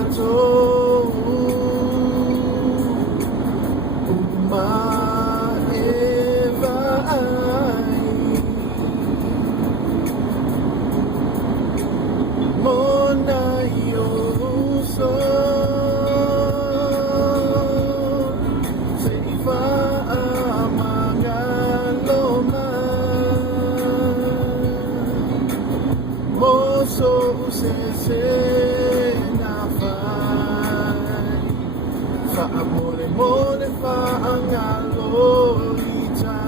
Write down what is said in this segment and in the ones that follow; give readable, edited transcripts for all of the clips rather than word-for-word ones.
Motato Umaevai Mona Yoso Seifa Amangaloma Moso Usese Nafai Fa amore mole fa angalorita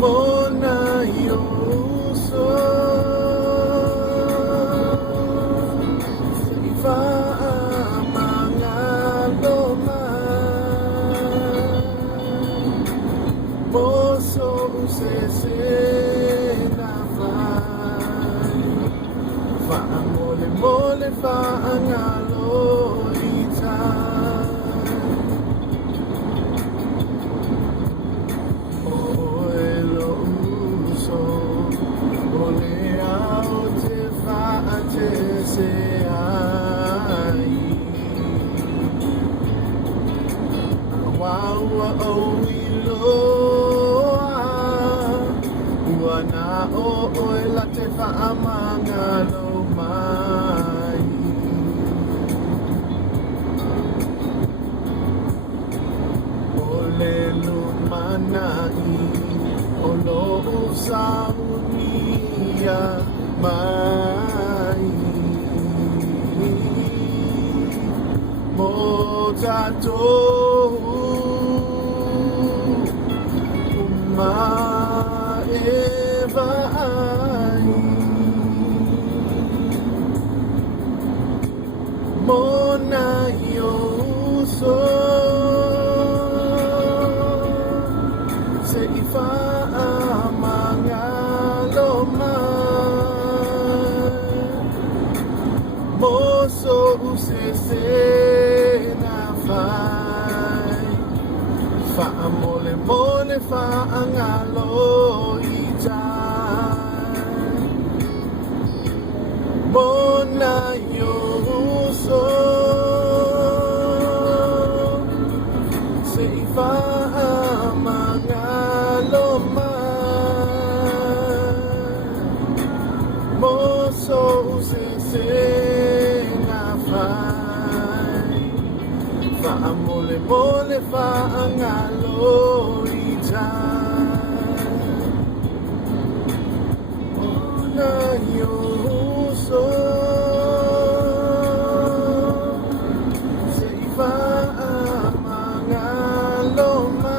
Mona Yoso Seifa Amangaloma Moso Usese Fa amore mole fa angalorita Oelo uso Ole ao te fa te se ai Wawa o iloa Wana o oela te fa amangalo mai Ole lumanai Olo usaunia mai Motato Umaevai Mona Yoso Seifa Amangaloma Moso Usese Nafai Fa amole mole fa angaloita Mona Yoso Seifa Amangaloma Moso Usese Nafai Fa amole mole fa angalorita Mona Yoso Seifa Amangaloma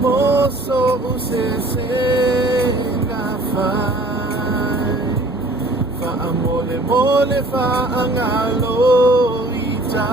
Moso Usese Nafai Fa amole mole fa angalorita